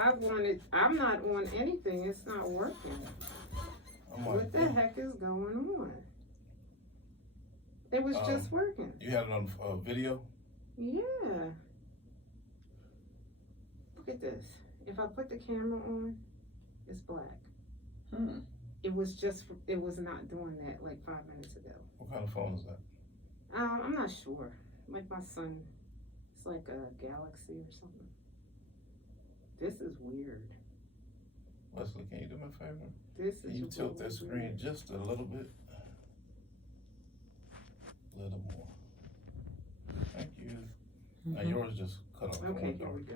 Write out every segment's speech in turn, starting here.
I'm not on anything. It's not working. What the heck is going on? It was just working. You had it on video? Yeah. Look at this. If I put the camera on, it's black. It was not doing that like 5 minutes ago. What kind of phone is that? I'm not sure. Like my son, it's like a Galaxy or something. This is weird. Leslie, can you do me a favor? Can you tilt that screen just a little bit? A little more. Thank you. Now yours just cut off. Okay, here we go.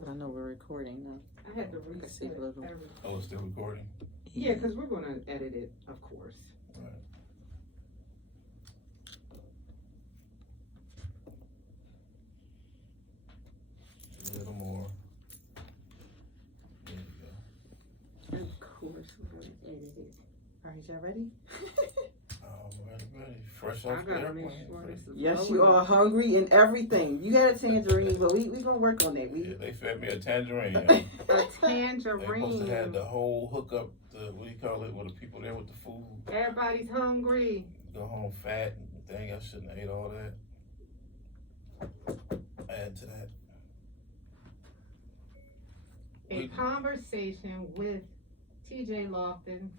But I know we're recording now. I had to reset everything. Oh, it's still recording? Yeah, because we're going to edit it, of course. Right. A little more. There you go. Of course, we're going to edit it. All right, y'all ready? Ready. Fresh off the airplane. Yes, you are hungry and everything. You had a tangerine, but we gonna work on that. Yeah, they fed me a tangerine. A tangerine. They must have had the whole hookup. What do you call it? With the people there with the food. Everybody's hungry. Go home fat. Dang, I shouldn't have ate all that. Add to that. A conversation with TJ Lofton.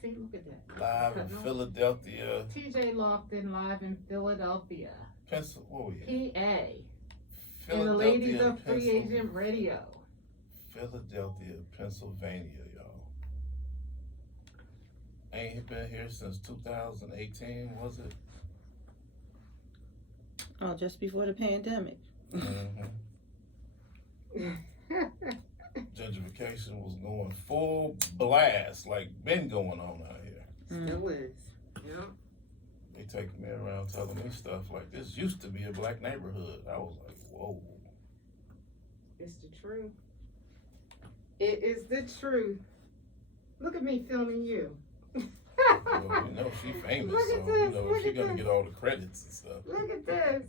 See, look at that. Live in Philadelphia. TJ Lofton live in Philadelphia. PA. And the ladies of Free Agent Radio. Philadelphia, Pennsylvania, y'all. Ain't been here since 2018, was it? Oh, just before the pandemic. Gentrification was going full blast, like been going on out here. Still is. Yeah. They take me around telling me stuff like this used to be a black neighborhood. I was like, whoa. It's the truth. It is the truth. Look at me filming you. Well, you know, she famous, Look so at this. you know she gonna get all the credits and stuff. Look at this.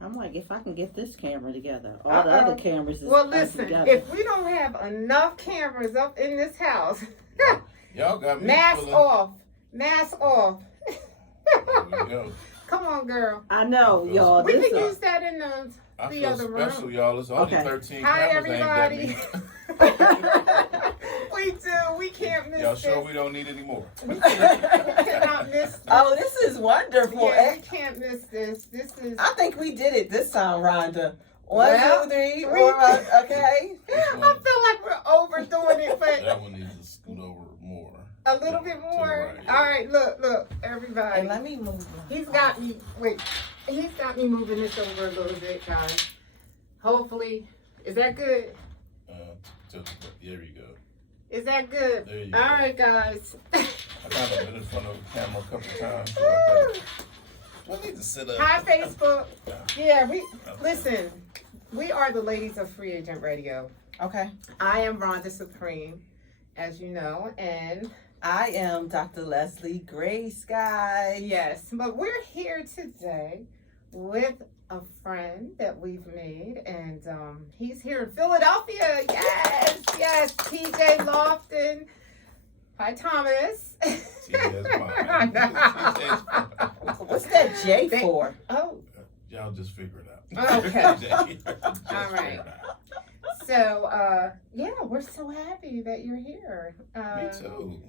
I'm like, if I can get this camera together, all the other cameras is well, listen, together. if we don't have enough cameras up in this house, y'all got me. mask off. Mask off. There we go. Come on, girl. I know, y'all. We can use that in the I feel other special, room. It's only Okay. 13 Hi, cameras aimed at everybody. me. We do. We can't miss Y'all this. sure we don't need any more? We cannot miss this. Oh, this is wonderful. Yeah, we can't miss this. This is. I think we did it this time, Rhonda. Well, 1, 2, 3, we- 4, okay. I feel like we're overdoing it, but That one needs to scoot over more. a little bit more. right, All right, look, everybody. And let me move. He's got me. Wait, he's got me moving this over a little bit, guys. Hopefully, is that good? There you go. Is that good? There you All go. right, guys. I kind of been in front of the camera a couple times. So I need to sit up. Hi, Facebook. Yeah, listen. We are the ladies of Free Agent Radio. Okay. I am Rhonda Supreme, as you know, and I am Dr. Leslie Grace, guys. yes, but we're here today with a friend that we've made, and he's here in Philadelphia. Yes, TJ Lofton. Hi, Thomas. What's that J for? Oh, Y'all just figure it out. Okay. Just all right. figure it out. So, yeah, we're so happy that you're here. Me too.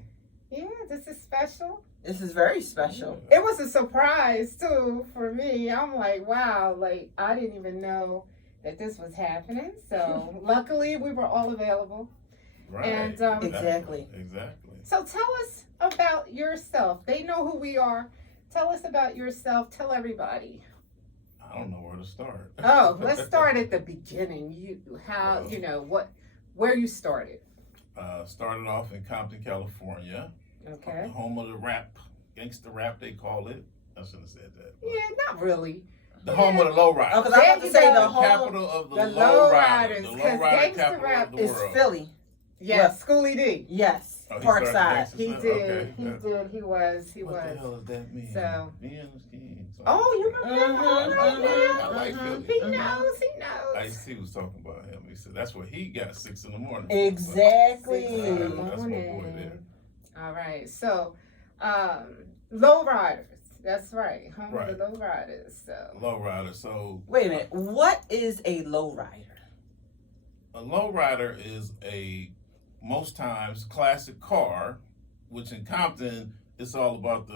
Yeah, this is special. This is very special. It was a surprise too for me. I'm like, wow, like I didn't even know that this was happening. So luckily we were all available. Right. And Exactly. Exactly. so tell us about yourself. They know who we are. Tell us about yourself. Tell everybody. I don't know where to start. Oh, let's start at the beginning. Where you started. Started off in Compton, California. Okay. The home of the rap, gangster rap, they call it. I shouldn't have said that. Yeah, not really. The home of the lowriders. Oh, 'cause I have to say the whole capital of the the lowriders. lowriders, The 'cause lowrider gangster capital rap of the is world. Philly. Yes, Schoolie D. Yes. Oh, he Park started Side. Gangsta He Stuff? did. Okay, He yeah. did. He was. He What was. the hell does that mean? So- Being a king. Oh, you remember that? Mhm, All right, I like now. Philly. He Mhm. knows. He knows. Ice-T was talking about him. He said that's where he got 6 in the morning. Exactly. 6 in the That's my boy morning. there. All right. So, lowriders. That's right. Home Right. of the lowriders. So. Lowrider. So Wait a minute. What is a lowrider? a lowrider is most times classic car, which in Compton it's all about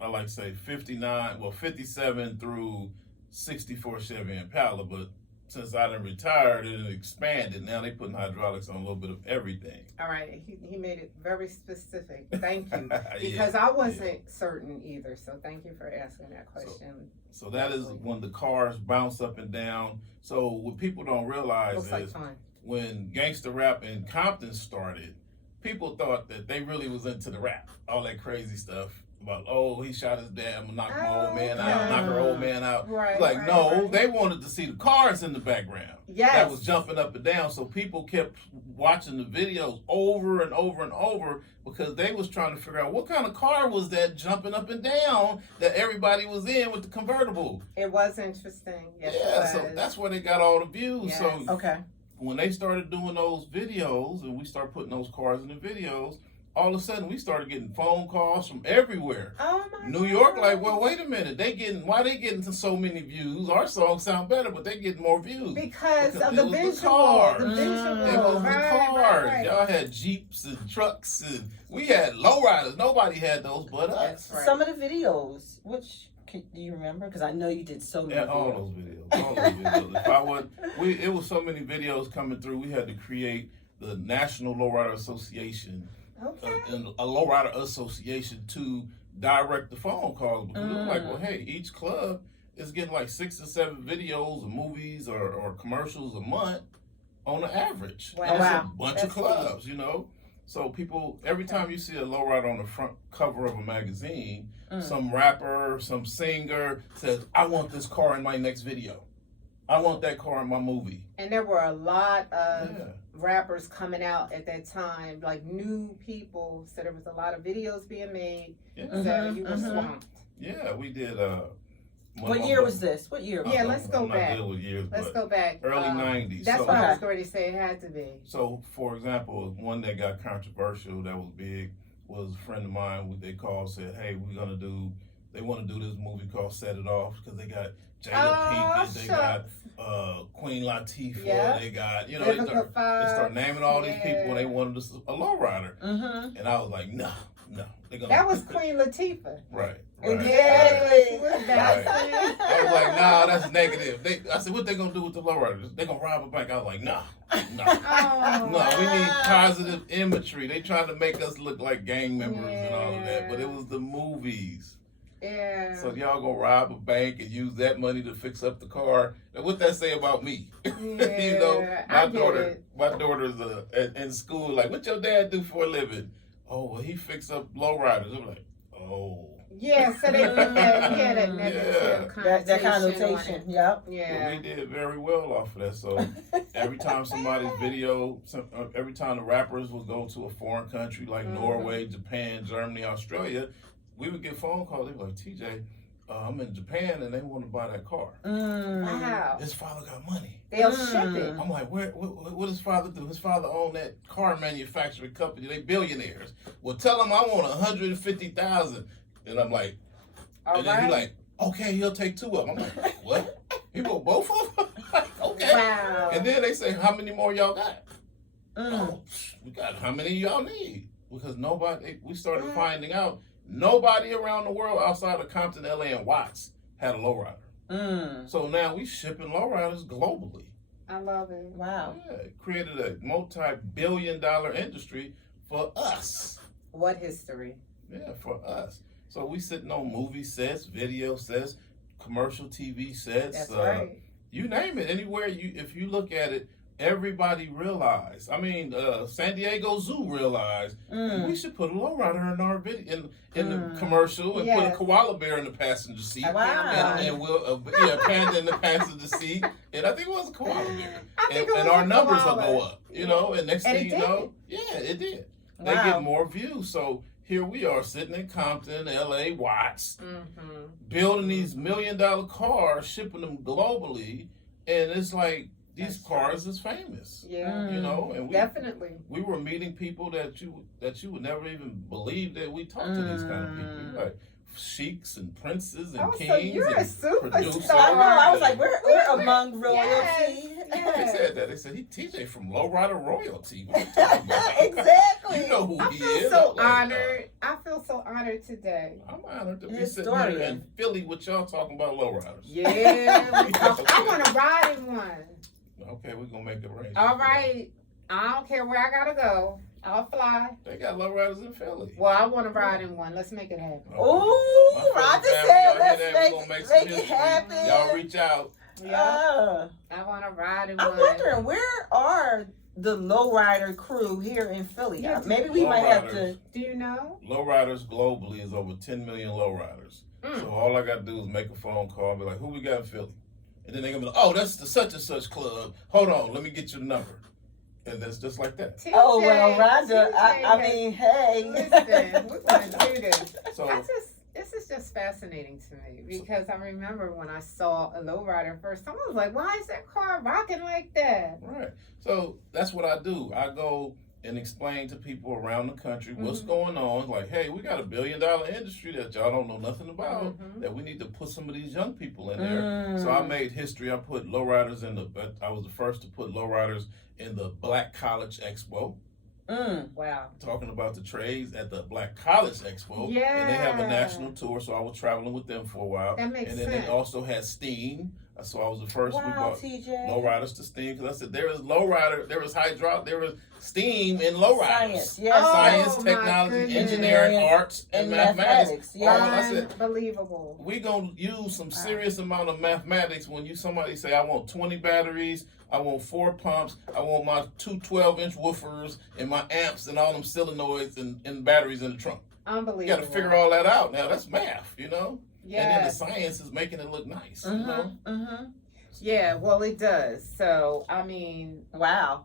I like to say 57 through 64 Chevy Impala, but since I done retired, it expanded. Now they putting hydraulics on a little bit of everything. All right. He made it very specific. Thank you. Yeah, Because I wasn't certain either. So thank you for asking that question. So that is when the cars bounce up and down. So what people don't realize Looks like is fun. when gangster rap in Compton started, people thought that they really was into the rap, all that crazy stuff about, oh, he shot his dad, I'm gonna knock my old man out, Okay. knock her old man out. Right. Like, right, no, right. they wanted to see the cars in the background Yes. that was jumping up and down. So people kept watching the videos over and over and over because they was trying to figure out what kind of car was that jumping up and down that everybody was in with the convertible. It was interesting. Yes, it Yeah, was. so that's where they got all the views. Yes. So Okay. when they started doing those videos and we started putting those cars in the videos, all of a sudden we started getting phone calls from everywhere. Oh my New York, God. like, well, wait a minute, why they getting so many views? Our songs sound better, but they getting more views. Because of it the was the visual. cars. The visual. It was the Right, cars. right. Y'all had Jeeps and trucks, and we had lowriders. Nobody had those but us. That's right. Some of the videos, do you remember? Because I know you did so many. Yeah, all videos. those videos. All those videos. If I would, it was so many videos coming through. We had to create the National Lowrider Association, Okay. and a lowrider association to direct the phone calls. Because it was like, well, hey, each club is getting like 6 or 7 videos or movies or commercials a month on the average. Wow. And it's Wow. a bunch That's of clubs, you know. So people, every time you see a lowrider on the front cover of a magazine, some rapper, some singer says, I want this car in my next video. I want that car in my movie. And there were a lot of Yeah. rappers coming out at that time, like new people. So there was a lot of videos being made. Yeah. So you were mhm. swamped. Yeah, we did. What year was this? What year? Yeah, let's go I'm not back. good with years, Let's but go back. early 90s. That's So, what I Okay. was going to say. It had to be. so, for example, one that got controversial, that was big, was a friend of mine. What they called, said, "Hey, they want to do this movie called Set It Off because they got Jada Pinkett, they got Queen Latifah, Yeah. they got, you know, Vivica they Fox. start naming all these Yeah. people, and they wanted a lowrider, Mm-hmm. and I was like, no, they're gonna. That was Queen Latifah. right. Exactly. She was bad. I was like, nah, that's negative. I said, what they gonna do with the lowriders? They gonna rob a bank? I was like, nah. Oh, No, we need positive imagery. They trying to make us look like gang members and all of that, but it was the movies. Yeah. So y'all gonna rob a bank and use that money to fix up the car? Now, what that say about me? You know, Yeah, my I get it. daughter's in school. Like, what your dad do for a living? Oh, well, he fix up lowriders. I'm like, oh. Yeah, so they put that, that negative Yeah. That connotation on connotation. it. Yep. Well, Yeah. we did very well off of that. So every time somebody's video, every time the rappers would go to a foreign country like Norway, Japan, Germany, Australia, we would get phone calls. They'd be like, TJ, I'm in Japan and they want to buy that car. Wow. His father got money. They'll ship it. I'm like, what does his father do? His father owned that car manufacturing company. They billionaires. Well, tell him I want 150,000. And I'm like, All and then he right. like, okay, he'll take 2 of them. I'm like, what? He want both of them? Okay. Wow. And then they say, how many more y'all got? Mm. Oh, we got how many y'all need? Because we started finding out nobody around the world outside of Compton, LA, and Watts had a lowrider. Mm. So now we shipping lowriders globally. I love it. Wow. Yeah, it created a multi-billion-dollar industry for us. What history? Yeah, for us. So we sitting on movie sets, video sets, commercial TV sets. That's right. You name it. Anywhere if you look at it, everybody realized. I mean, San Diego Zoo realized we should put a lowrider in our video in the commercial and put a Yes. koala bear in the passenger seat. Wow. And we'll panda in the passenger seat, and I think it was a koala bear. I think it And was our a numbers will koala. go up, you know. And next And thing it you know, did. yeah, it did. they Wow. get more views. So here we are sitting in Compton, LA, Watts, Mm-hmm. building these $1 million cars, shipping them globally, and it's like these That's cars is famous. Yeah, You know, and definitely. we were meeting people that you would never even believe that we talk to these kind of people. You're like sheiks and princes and Oh, kings. so you're a and producers. superstar. I know. I was like, we're We're- among royalty. Yes, They yes. said that. They said TJ from Lowrider Royalty. What you talking about? Exactly. You know who I he feel is. so I'm like, honored. I feel so honored today. I'm honored to be His sitting here story. in Philly with y'all talking about lowriders. Yeah, I want to ride in one. Okay, we're gonna make arrangements. All right. I don't care where I gotta go. I'll fly. They got lowriders in Philly. Well, I want to ride in one. Let's make it happen. Okay. Ooh, My Philly Roger family, said, y'all hear let's that? make, We're gonna make some it history. happen. Y'all reach out. Yeah, Uh, I want to ride in I'm one. wondering, where are the lowrider crew here in Philly? Yeah. Maybe we might have to. Lowriders. Do you know? Lowriders globally is over 10 million lowriders. Mm. So all I gotta do is make a phone call and be like, who we got in Philly? And then they're gonna be like, oh, that's the such and such club. Hold on, let me get your number. And that's just like that. TJ, Oh, well, Roger, I TJ, mean, hey. listen, we're going to do this. So This is just fascinating to me because I remember when I saw a lowrider first, someone was like, why is that car rocking like that? right. So that's what I do. I go and explain to people around the country what's Mhm. going on. Like, hey, we got $1 billion industry that y'all don't know nothing about. Mhm. That we need to put some of these young people in there. Mm. So I made history. I put lowriders in I was the first to put lowriders in the Black College Expo, Wow. talking about the trades at the Black College Expo. And they have a Yeah. national tour, so I was traveling with them for a while. That makes And then sense. they also had Steam. So I was the first. We Wow, bought TJ. lowriders to Steam because I said there is lowrider, there is hydraulic, there is Steam in lowriders. Science, yes. Oh, Science, my technology, goodness. engineering, arts, and mathematics. Yeah. All I said, Unbelievable. we gonna use some serious amount of mathematics when somebody say I want 20 batteries, I want 4 pumps, I want my 2 12-inch woofers and my amps and all them solenoids and batteries in the trunk. Unbelievable. You got to figure all that out. Now that's math, you know. Yeah. And then the science is making it look nice, you know. Mm-hmm. Yeah, well, it does. So, I mean, Wow.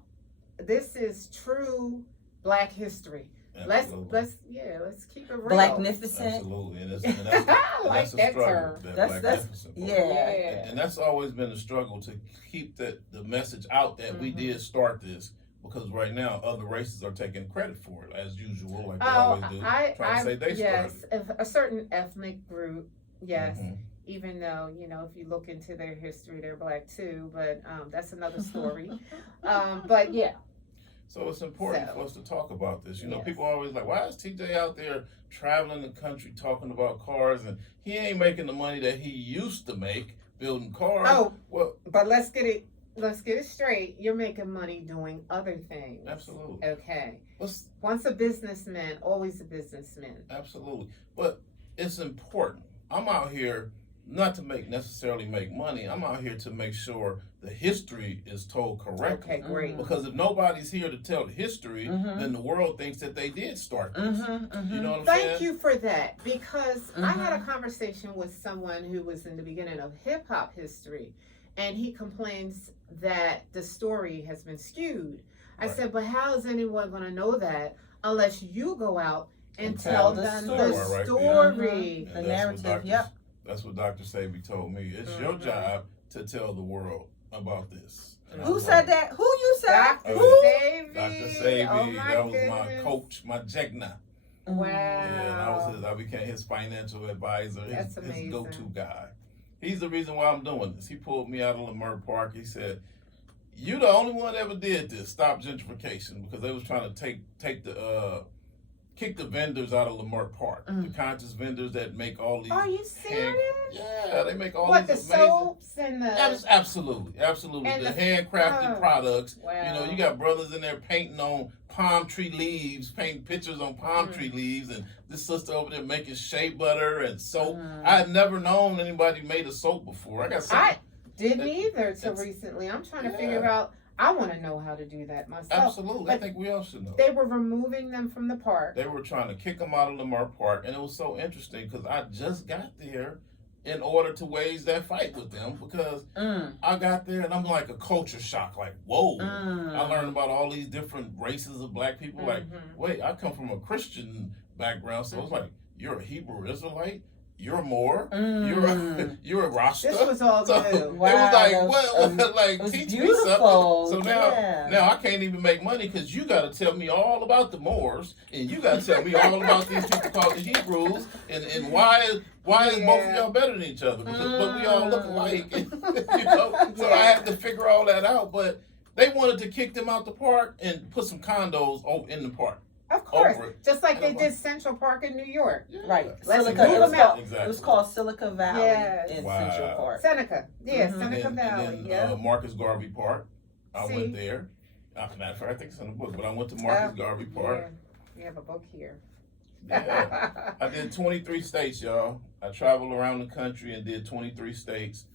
this is true Black history. Absolutely. Let's keep it real. Blacknificent. Absolutely, and I like that's a that struggle. term. That That's- magnificent part. yeah. And that's always been a struggle to keep the message out that we Mhm. did start this, because right now other races are taking credit for it as usual, like they Oh, always do. I trying to say they yes, started. if a certain ethnic group, yes. Mhm. Even though, you know, if you look into their history, they're Black too, but that's another story. But yeah, So it's important So, for us to talk about this. You know, yes. people are always like, why is TJ out there traveling the country talking about cars and he ain't making the money that he used to make building cars? Oh. Well, but let's get it straight. You're making money doing other things. absolutely. Okay. Let's Once a businessman, always a businessman. Absolutely. But it's important. I'm out here not to necessarily make money. I'm out here to make sure the history is told correctly. Okay, great. Because if nobody's here to tell the history, Mhm. then the world thinks that they did start this. Mm-hmm. You know what I'm saying? Thank you for that, because I had a Mhm. conversation with someone who was in the beginning of hip hop history, and he complains that the story has been skewed. I Right. said, but how is anyone going to know that unless you go out and And tell tell the them story. the Right there. story? The And narrative, yep. That's what Dr. Sabi told me. It's your Mhm. job to tell the world about this. And I Who was said like, that? Who you said? Dr. Who? Savy. Dr. Sabi, Oh my that was my goodness. coach, my Jegna. Wow. Yeah, and I became his financial advisor, That's his amazing. go-to guy. He's the reason why I'm doing this. He pulled me out of Lamar Park. He said, "You the only one that ever did this. Stop gentrification," because they was trying to kick the vendors out of Lamar Park. The conscious vendors that make all these. Are you serious? Yeah, they make all What, the these amazing. soaps and the... Absolutely. And The the- handcrafted oh, products. wow. You know, you got brothers in there painting on palm tree leaves, painting pictures on palm Mm. tree leaves, and this sister over there making shea butter and soap. Mm. I had never known anybody made a soap before. I got some. I didn't either till It's- recently. I'm trying to Yeah. figure out. I want to know how to do that myself. Absolutely. I But think we all should know. they were removing them from the park. They were trying to kick them out of Lamar Park, and it was so interesting because I just got there in order to wage that fight with them because I got there and I'm like a culture shock. Like, whoa. I learned about all these different races of black people. Like, wait, I come from a Christian background, so it's like, you're a Hebrew Israelite? You're more. You're a Rasta. This was all so new. Wow, it was like, that was, what? Like, it was teach beautiful. me something. So now I can't even make money because you got to tell me all about the Moors and you got to tell me all about these people called the Hebrews and why is both of y'all better than each other? Because but we all look alike, you know. So I had to figure all that out. But they wanted to kick them out the park and put some condos in the park. Of course, just like they did Central Park in New York. Yeah. Right. Let's Silica, move them out. Exactly. It was called Silica Valley in Wow. Central Park. Seneca, Seneca Valley. And then Marcus Garvey Park. I went there. Matter of fact, I think it's in the book, but I went to Marcus Garvey Park. Yeah. You have a book here. Yeah. I did 23 states, y'all. I traveled around the country and did 23 states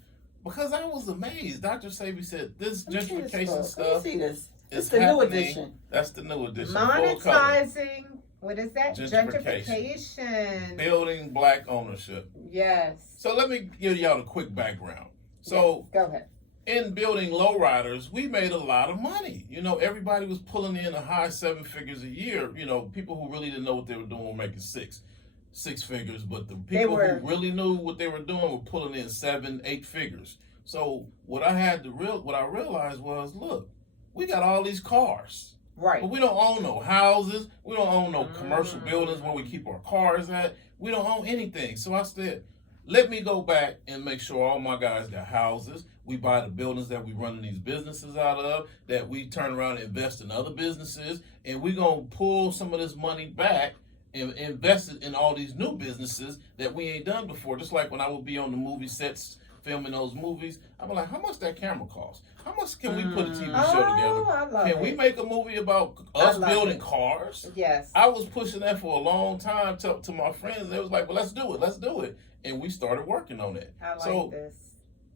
because I was amazed. Dr. Sabi said, this gentrification stuff see this. is the happening. new edition. That's the new edition. Monetizing, what is that? Gentrification. Building black ownership. Yes. So let me give y'all a quick background. So go ahead. In building lowriders, we made a lot of money. You know, everybody was pulling in a high 7 figures a year. You know, people who really didn't know what they were doing were making six figures, but the people who really knew what they were doing were pulling in 7, 8 figures. So what I realized was, look, we got all these cars. Right. But we don't own no houses. We don't own no commercial buildings where we keep our cars at. We don't own anything. So I said, let me go back and make sure all my guys got houses. We buy the buildings that we running these businesses out of, that we turn around and invest in other businesses, and we're going to pull some of this money back and invest it in all these new businesses that we ain't done before. Just like when I would be on the movie sets filming those movies, I'd be like, how much that camera cost? How much can we put a TV show together? Can we make a movie about us building cars? Yes. I was pushing that for a long time to my friends. They was like, well, let's do it. And we started working on it. I like this.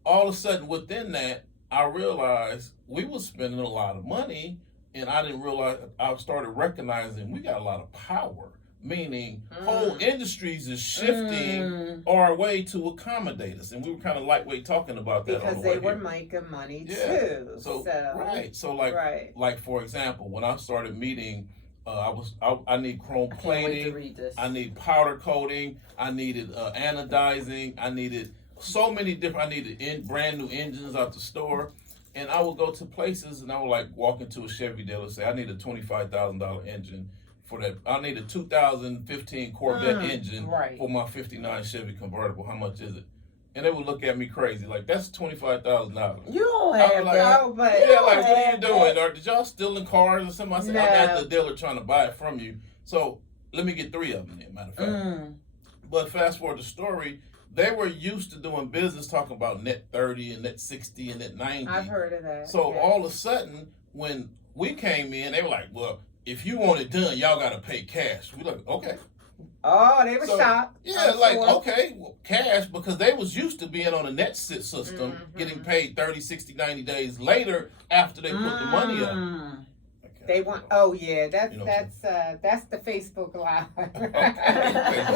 All of a sudden within that, I realized we was spending a lot of money, and I didn't realize, I started recognizing we got a lot of power. Meaning whole industries is shifting our way to accommodate us. And we were kind of lightweight talking about that because they were making money too. So right. So like for example, when I started meeting, I need chrome plating, I need powder coating, I needed anodizing, I needed so many different, I needed brand new engines out the store. And I would go to places and I would like walk into a Chevy dealer and say, I need a $25,000 engine. For that, I need a 2015 Corvette engine for my '59 Chevy convertible. How much is it? And they would look at me crazy, like that's $25,000. You don't have like, that. But yeah, like what are you doing? Or did y'all stealing cars or something? I said, I got the dealer trying to buy it from you. So let me get 3 of them. Then, matter of fact. But fast forward the story. They were used to doing business talking about net 30 and net 60 and net 90. I've heard of that. So all of a sudden, when we came in, they were like, well, if you want it done, y'all got to pay cash. We like, okay. Oh, they were shocked. Yeah, like, okay, well, cash, because they was used to being on a net system, getting paid 30, 60, 90 days later after they put the money up. They want. Oh yeah, that's the Facebook Live.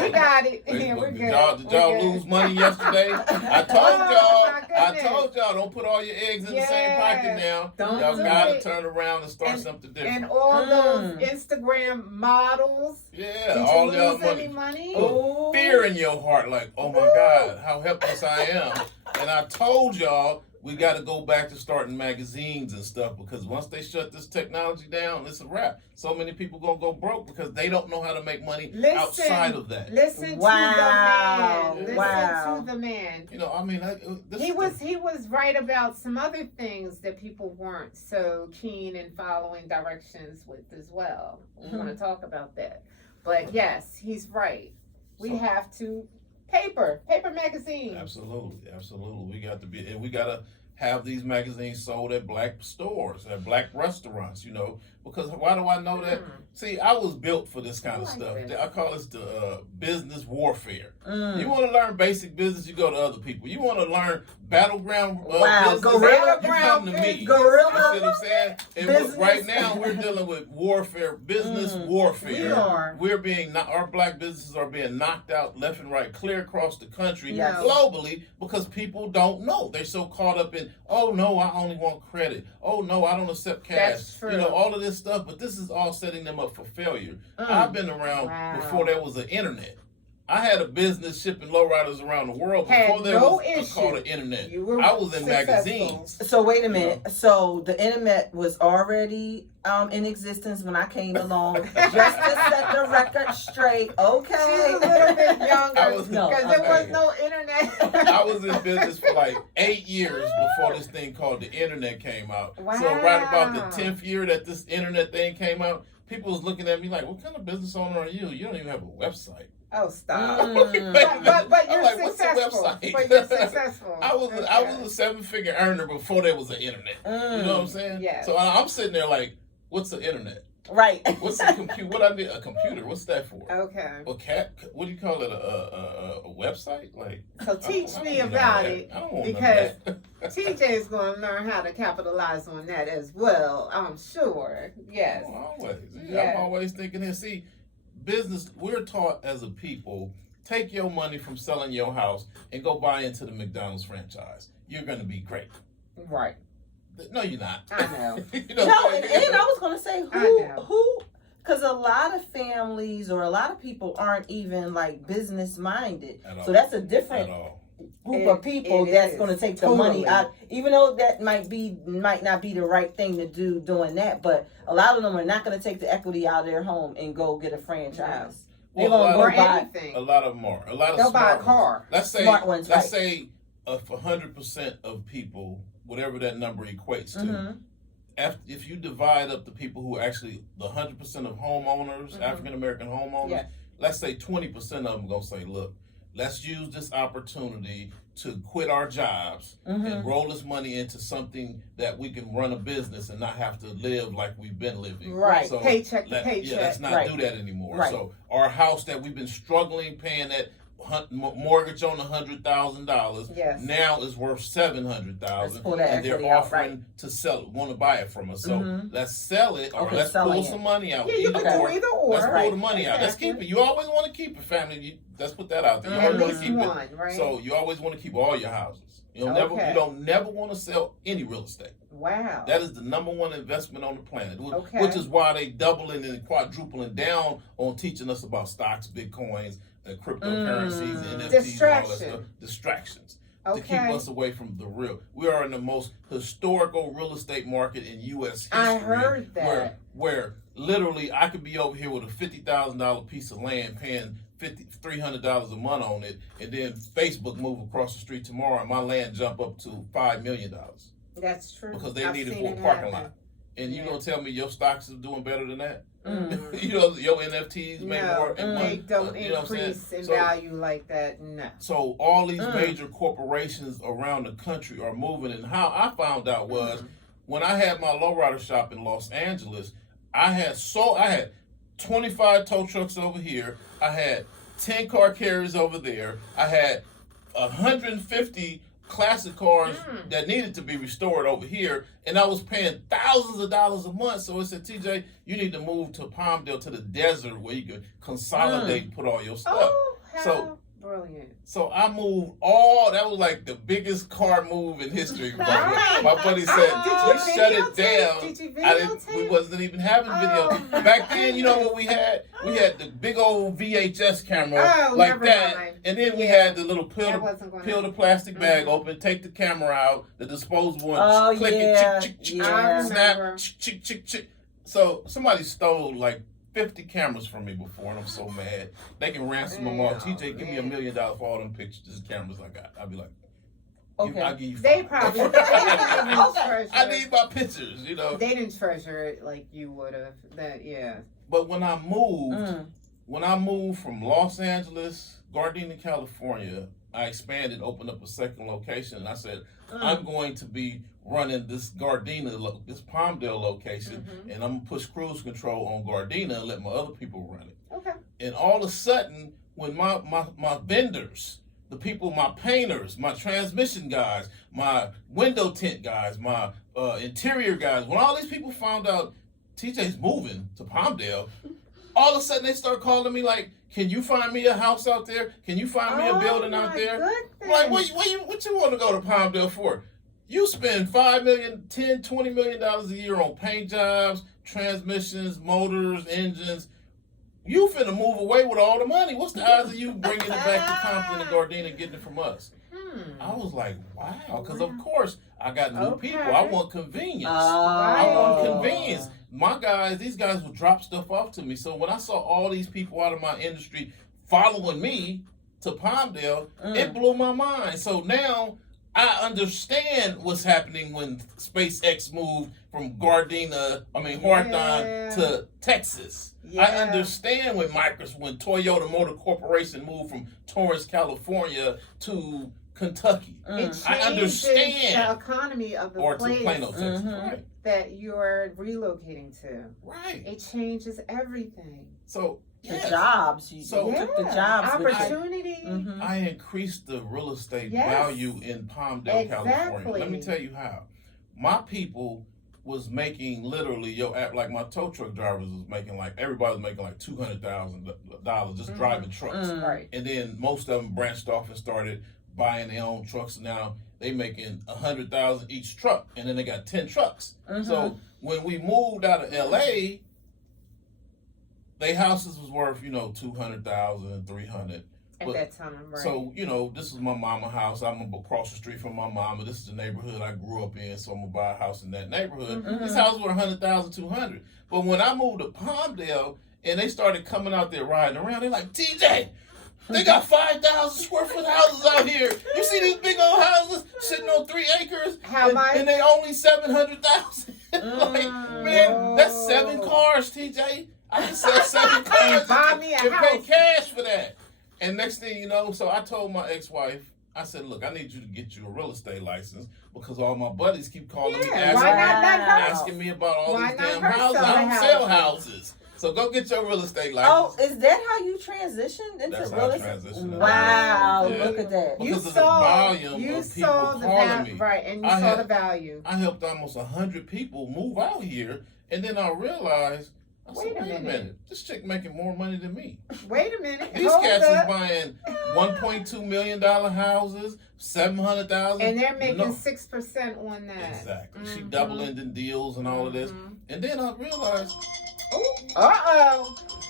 We got it. Yeah, we're good. Did y'all lose money yesterday? I told y'all, don't put all your eggs in the same pocket now. Y'all gotta turn around and start something different. And all those Instagram models. Yeah, did all you y'all lose any money? Fear in your heart, like, oh my God, how helpless I am. And I told y'all, we got to go back to starting magazines and stuff, because once they shut this technology down, it's a wrap. So many people gonna go broke because they don't know how to make money outside of that. Listen to the man. Listen to the man. You know, I mean, he was right about some other things that people weren't so keen in following directions with as well. We want to talk about that, but yes, he's right. We have to. Paper magazine. Absolutely. We got to be, and we got to have these magazines sold at black stores, at black restaurants. You know, Because why do I know that? See, I was built for this kind of I like stuff. this. I call this the business warfare. Mm. You want to learn basic business, you go to other people. You want to learn battleground Wow, business, guerrilla you come to me. Guerrilla You see what I'm saying? And business. right now, we're dealing with warfare, business warfare. We are. We're being, our black businesses are being knocked out left and right, clear across the country, Yes. globally, because people don't know. They're so caught up in, oh no, I only want credit. Oh no, I don't accept cash. That's true. You know, all of this stuff, but this is all setting them up for failure. I've been around Wow. before there was an internet. I had a business shipping lowriders around the world Had before there no was issue. called the internet. You were I was in successful. magazines. So wait a minute. So the internet was already in existence when I came along. Just to set the record straight. She's a Okay. little bit younger I was- No, because there was okay. no internet. I was in business for like 8 years before this thing called the internet came out. So right about Wow. the 10th year that this internet thing came out, people was looking at me like, what kind of business owner are you? You don't even have a website. Oh, stop. Mm. But I'm you're like, what's the successful. website? But you're successful. I was a 7-figure earner before there was an internet. You know what I'm saying? Yes. So I'm sitting there like, what's the internet? Right. What's a computer? What I need a computer? What's that for? Okay. A cat? What do you call it? A website? Like? So teach I don't me need none of about that. it. I don't want because none of that. TJ's going to learn how to capitalize on that as well, I'm sure. Yes. Oh, always. Yeah, Yes. I'm always thinking here. See, business. We're taught as a people. Take your money from selling your house and go buy into the McDonald's franchise. You're going to be great. Right. No, you're not. I know. You know No, what I'm and saying? I was gonna say I know. who, because a lot of families or a lot of people aren't even like business minded. At all. So that's a different At all. group of people It that's is. going to take the Totally. money out, even though that might not be the right thing to do doing that. But a lot of them are not going to take the equity out of their home and go get a franchise. They're Well, going to Or go buy. anything. A lot of them are. A lot of They'll buy a smart ones. car. Let's say, Smart ones, let's right. say, 100% of people, whatever that number equates to, Mhm. if you divide up the people who actually the 100% of homeowners, African American homeowners, Yeah. let's say 20% of them gonna say, look, let's use this opportunity to quit our jobs and roll this money into something that we can run a business and not have to live like we've been living. Right. So Paycheck to yeah, paycheck. let's not Right. do that anymore. Right. So our house that we've been struggling paying that mortgage on $100,000 Yes. now is worth $700,000, Let's pull that and they're equity out, offering to sell it, want to buy it from us. So Mhm. let's sell it, or Okay, let's selling pull it. some money out. Yeah, you Either can or. do either or. Let's pull Right. the money out. Let's Exactly. keep it. You always want to keep it, family. Let's put that out there. You At always want least to keep one, it. right? So you always want to keep all your houses. You Okay. don't never want to sell any real estate. Wow. That is the number one investment on the planet, Okay. which is why they doubling and quadrupling down on teaching us about stocks, bitcoins, cryptocurrencies, NFTs, and all that Distraction. stuff. Distractions Okay. to keep us away from the real. We are in the most historical real estate market in U.S. history. I heard that. Where literally I could be over here with a $50,000 piece of land paying $300 a month on it, and then Facebook move across the street tomorrow and my land jump up to $5 million That's true. because they I've need it seen for a parking happen. lot. And you Yeah. gonna tell me your stocks is doing better than that? Mm. You know, your NFTs make No, more. they don't you know what I'm saying? increase in So- value like that. No. So all these Mm. major corporations around the country are moving, and how I found out was when I had my lowrider shop in Los Angeles, I had 25 tow trucks over here, I had 10 car carriers over there, I had 150 classic cars that needed to be restored over here, and I was paying thousands of dollars a month. So I said, TJ, you need to move to Palmdale, to the desert, where you can consolidate and put all your stuff. Oh, how So- brilliant. So I moved all. That was like the biggest car move in history. Right. My buddy said, Oh, "We shut it videotape? down." Did you I didn't. We videotape? wasn't even having video. Oh, my Back then, you know what we had? We had the big old VHS camera like never that, mind. and then we Yeah. had the little That wasn't gonna peel the happen. plastic bag Mhm. open, take the camera out, the disposable one, Oh, click yeah, it, chick, chick, chick, yeah. I snap, remember. chick, chick, chick, chick. So somebody stole like 50 cameras from me before, and I'm so mad. They can ransom them all. Damn, TJ, give me $1 man. million for all them pictures, cameras I got. I'll be like, Okay. I'll give you They five. probably they didn't treasure I it. need my pictures, you know. They didn't treasure it like you would have. That yeah. But when I moved, Mm. from Los Angeles, Gardena, California, I expanded, opened up a second location, and I said, Mm. I'm going to be running this this Palmdale location, Mhm. and I'm gonna push cruise control on Gardena and let my other people run it. Okay. And all of a sudden, when my vendors, the people, my painters, my transmission guys, my window tint guys, my interior guys, when all these people found out TJ's moving to Palmdale, all of a sudden they start calling me like, can you find me a house out there? Can you find me a building out there? I'm like, what you want to go to Palmdale for? You spend $5 million, $10, $20 million a year on paint jobs, transmissions, motors, engines. You finna move away with all the money. What's the odds of you bringing it back to Compton and Gardena and getting it from us? I was like, wow, because of course I got new people. I want convenience. I want convenience. My guys, these guys would drop stuff off to me. So when I saw all these people out of my industry following me to Palmdale, it blew my mind. So now I understand what's happening when SpaceX moved from Hawthorne to Texas. I understand when Toyota Motor Corporation moved from Torrance, California to Kentucky. I understand the economy of the place to Plano, Texas. Right. that you're relocating to. Right. It changes everything. So the jobs. You So took the jobs. Opportunity. I increased the real estate value in Palmdale, California. Let me tell you how. My people was making literally like my tow truck drivers was making like everybody was making like $200,000 just driving trucks. Right. And then most of them branched off and started buying their own trucks. Now they making $100,000 each truck, and then they got 10 trucks. So when we moved out of LA, their houses was worth $200,000, $300,000. At that time, right. So, this is my mama house. I'm across the street from my mama. This is the neighborhood I grew up in, so I'm going to buy a house in that neighborhood. This house was worth $100,000, $200,000. But when I moved to Palmdale and they started coming out there riding around, they're like, TJ, they got 5,000 square foot houses out here. You see these big old houses sitting on 3 acres? How much? And they only $700,000. Like, man, that's 7 cars, TJ. I can sell 7 cars and buy me a and house. pay cash for that. And next thing you know, so I told my ex-wife, I said, look, I need you to get you a real estate license because all my buddies keep calling me asking me about all these damn houses. I don't sell houses. So go get your real estate license. Oh, is that how you transitioned into real estate? Wow, look at that. Because of the volume of people calling me. Right, and you saw the value. I helped almost 100 people move out here, and then I realized, wait a minute. This chick making more money than me. Wait a minute. These cats is buying $1.2 million houses, $700,000. And they're making 6% on that. Exactly. She doubling the deals and all of this. And then I realized,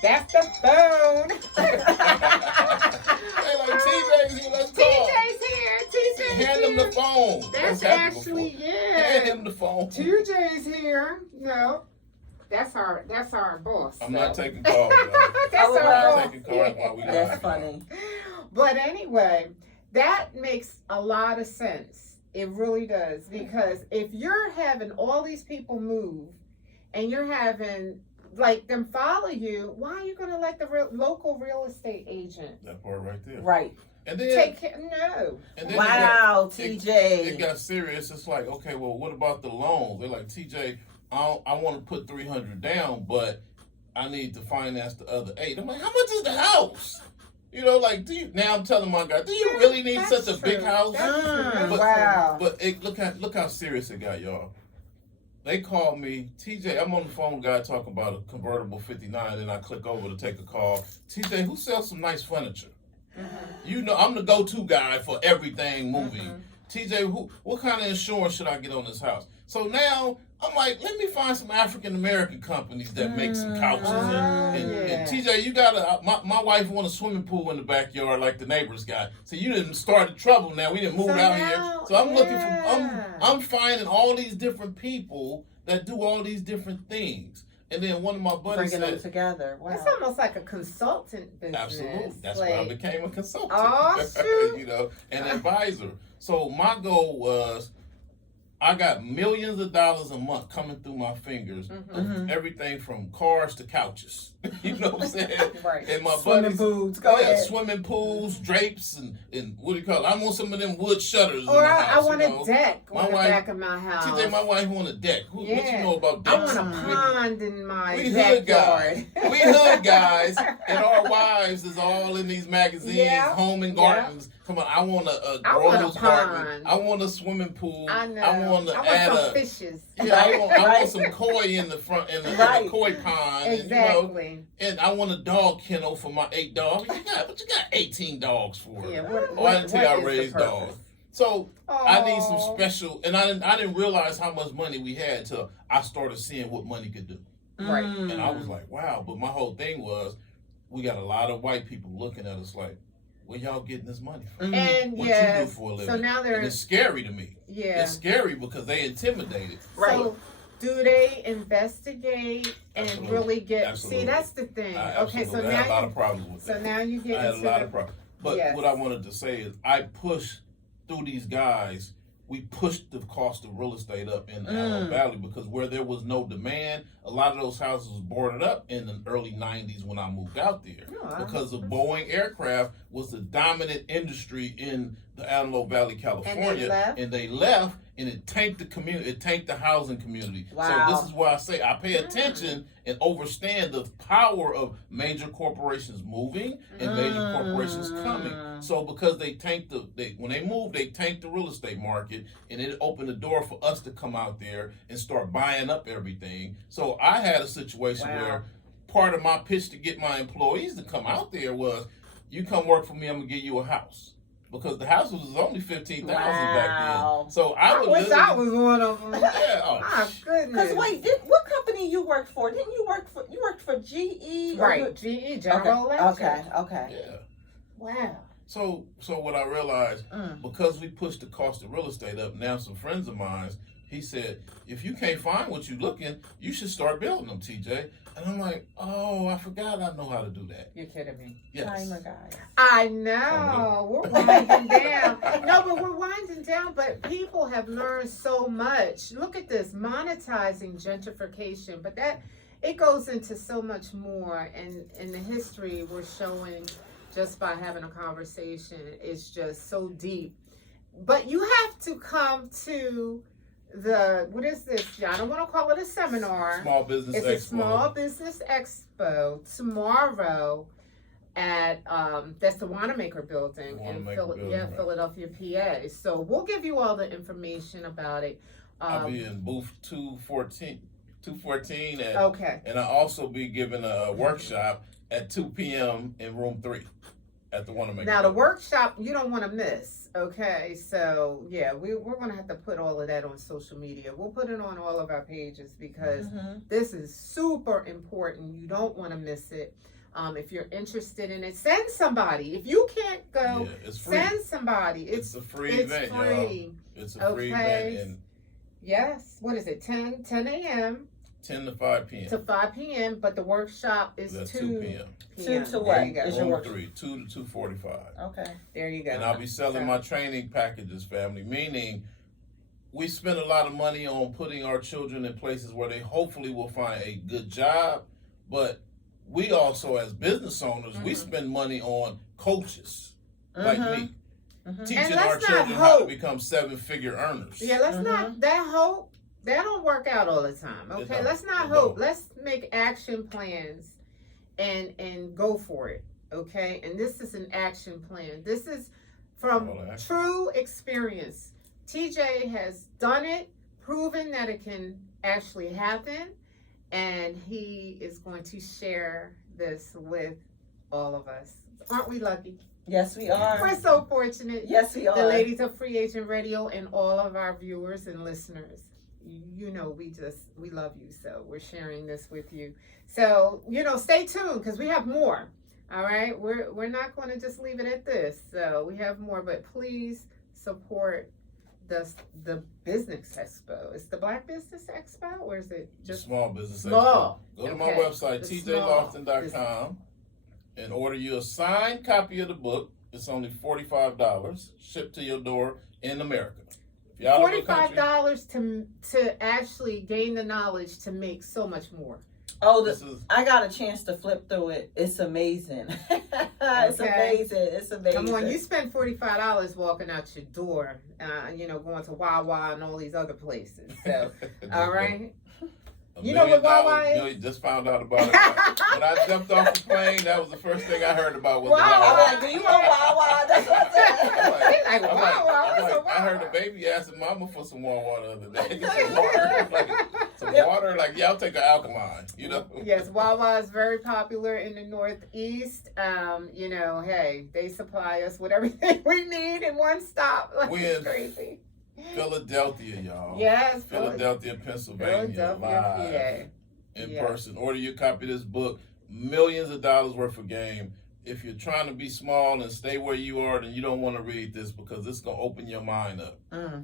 that's the phone. Hey, like, TJ's here, let's call. TJ's here. TJ's here. Hand him the phone. That's actually, Hand him the phone. TJ's here. No. That's our boss. I'm not taking calls, y'all. That's our boss. Taking calls while we That's funny. But anyway, that makes a lot of sense. It really does. Because if you're having all these people move and you're having like them follow you, why are you going to let the local real estate agent? That part right there. Right. And then take care. No. And then TJ. It got serious. It's like, okay, well, what about the loans? They're like, TJ, I want to put $300 down, but I need to finance the other 8. I'm like, how much is the house? Now I'm telling my guy, do you really need such a big house? Wow. But look how serious it got, y'all. They called me, TJ, I'm on the phone with a guy talking about a convertible 59, and I click over to take a call. TJ, who sells some nice furniture? I'm the go-to guy for everything moving. TJ, what kind of insurance should I get on this house? So now I'm like, let me find some African American companies that make some couches. And TJ, you got my wife want a swimming pool in the backyard like the neighbors got. So you didn't start the trouble now. We didn't move out here. So I'm looking for, I'm finding all these different people that do all these different things. And then one of my buddies bringing them together. Wow. It's almost like a consultant business. Absolutely. That's why I became a consultant. Oh, shoot. An advisor. So my goal was, I got millions of dollars a month coming through my fingers. Mhm. Everything from cars to couches. You know what I'm saying? Right. And my Swimming buddies, pools. Go yeah, ahead. swimming pools, drapes, and what do you call it? I want some of them wood shutters. Or in my I house, want you a know? deck My on the wife- back of my house. TJ, my wife want a deck. What you Yeah. know about I decks? want a pond in my We hood backyard. guys. We hood guys, and our wives is all in these magazines, Yeah. home and gardens. Come on, I want a I want a grower's garden. pond. I want a swimming pool. I know. I want to add some a. fishes. Yeah, I want Right. some koi in the front, in the Right. koi pond. Exactly. And I want a dog kennel for my 8 dogs. But you got 18 dogs for. Yeah. Oh, I didn't tell you I what is the raised purpose? dogs. So I need some Aw. special, and I didn't realize how much money we had until I started seeing what money could do. Right. And I was like, wow. But my whole thing was, we got a lot of white people looking at us like, where y'all getting this money from? And What yes, you do for a living? so now And they're it's scary to me. yeah. It's scary because they intimidated. Right. So do they investigate and Absolutely. really get? Absolutely. See, that's the thing. I Okay, so absolutely had a lot now of problems with so that. now you get I had a into lot the, of problems. But Yes. what I wanted to say is, I pushed through these guys. We pushed the cost of real estate up in the Antelope Valley because where there was no demand, a lot of those houses was boarded up in the early 90s when I moved out there. Oh, Because of Boeing aircraft was the dominant industry in the Antelope Valley, California. left? And they left, and it tanked the community. It tanked the housing community. Wow. So this is why I say I pay attention and understand the power of major corporations moving and major corporations coming. So because they tanked when they moved, they tanked the real estate market, and it opened the door for us to come out there and start buying up everything. So I had a situation Wow. where part of my pitch to get my employees to come out there was, you come work for me, I'm gonna give you a house. Because the house was only $15,000 back Wow. then. So I would wish I was one of them. Yeah, oh, My goodness. Because wait, what company you worked for? Didn't you work for GE? or Right, GE, General Electric. Okay. yeah. Wow. So what I realized, Mm. because we pushed the cost of real estate up, now some friends of mine, he said, if you can't find what you're looking, you should start building them, TJ. And I'm like, oh, I forgot I know how to do that. You're kidding me. Yes. Timer guys. I know. We're winding down. No, but we're winding down. But people have learned so much. Look at this, monetizing gentrification. But it goes into so much more. And in the history we're showing just by having a conversation is just so deep. But you have to come to what is this? I don't want to call it a seminar. Small Business It's Expo. a small business expo tomorrow at that's the Wanamaker building in Wanamaker building, right. Philadelphia, PA. So we'll give you all the information about it. I'll be in booth 214 Okay. and I'll also be giving a workshop at 2 p.m. in room 3 at the Wanamaker. Now the workshop you don't want to miss. Okay, so yeah, we're gonna have to put all of that on social media. We'll put it on all of our pages because this is super important. You don't want to miss it. If you're interested in it, send somebody. If you can't go, Yeah, it's free. send somebody. It's a free it's event, free. y'all. It's a free Okay. event, and Yes. What is it? 10 a.m. 10 to 5 p.m. to 5 p.m. But the workshop is That's 2 2 p.m. Two to There what? you go. Is your Room work- 3, 2 to 2:45. Okay. There you go. And I'll be selling So- my training packages, family, meaning we spend a lot of money on putting our children in places where they hopefully will find a good job, but we also, as business owners, we spend money on coaches like me, teaching And our let's not children how to hope. become 7-figure earners. Yeah, let's not that hope. That don't work out all the time. It Okay, don't. let's not It hope. don't. Let's make action plans and go for it. Okay, and this is an action plan. This is from All action. true experience. TJ has done it, proven that it can actually happen, and he is going to share this with all of us. Aren't we lucky? Yes, we are. We're so fortunate. Yes, we are. The ladies of Free Agent Radio and all of our viewers and listeners. You know, we love you, so we're sharing this with you. So, stay tuned because we have more. All right, we're not going to just leave it at this. So we have more, but please support the business expo. It's the Black Business Expo, or is it just Small Business small? Expo. Go to my Okay. website, The small tjlofton.com, and order you a signed copy of the book. It's only $45, shipped to your door in America. Y'all don't know country? $45 to actually gain the knowledge to make so much more. Oh, This is I got a chance to flip through it. It's amazing. It's Okay. amazing. It's amazing. Come on, you spend $45 walking out your door, going to Wawa and all these other places. So, all right. $1 You know what million Wawa is? You just found out about it. When I jumped off the plane, that was the first thing I heard about was Wawa. the I'm Wawa. like, do you want Wawa? That's what I said. He's like, I'm Wawa, I'm what's a like, I heard Wawa? the baby asking mama for some more water the other day. Some water. Like, some water. Like, yeah, I'll take an alkaline, you know? Yes, Wawa is very popular in the Northeast. Hey, they supply us with everything we need in one stop. Like, it's When- crazy. Philadelphia, y'all. Yes, Philadelphia, Pennsylvania, Philadelphia, live in Yeah. person. Order your copy of this book. Millions of dollars worth of game. If you're trying to be small and stay where you are, then you don't want to read this because it's going to open your mind up.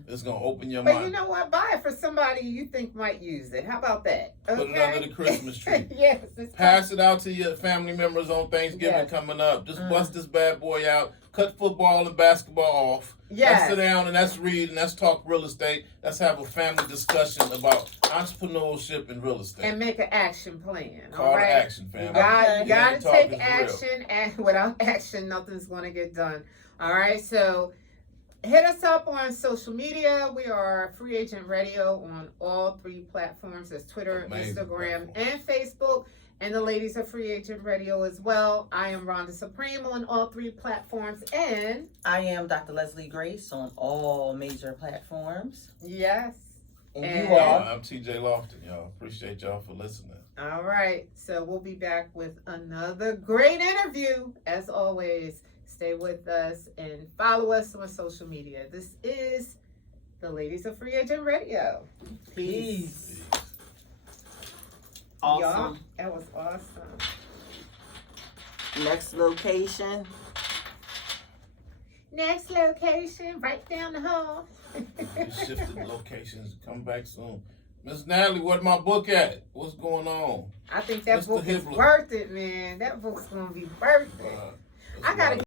It's going to open your But mind. you know what? Buy it for somebody you think might use it. How about that? Okay? Put it under the Christmas tree. Yes. It's Pass it out to your family members on Thanksgiving Yes. coming up. Just bust this bad boy out. Cut football and basketball off. Let's Yes. sit down and let's read and let's talk real estate. Let's have a family discussion about entrepreneurship and real estate. And make an action plan. Call all to right? action, You family. got Okay. you got to Talk take is real. action, and without action, nothing's going to get done. All right, so hit us up on social media. We are Free Agent Radio on all 3 platforms. That's Twitter, Amazing Instagram, platform. and Facebook. And the ladies are Free Agent Radio as well. I am Rhonda Supreme on all 3 platforms. And I am Dr. Leslie Grace on all major platforms. yes, And And- you are. I'm TJ Lofton, y'all. Appreciate y'all for listening. all right. So we'll be back with another great interview. As always, stay with us and follow us on social media. This is the Ladies of Free Agent Radio. Peace. Peace. Y'all, Awesome. that was awesome. Next location. Next location, right down the hall. We shifted locations. Come back soon. Miss Natalie, where's my book at? What's going on? I think that Mr. book is Hibbler. worth it, man. That book's gonna be worth it. I gotta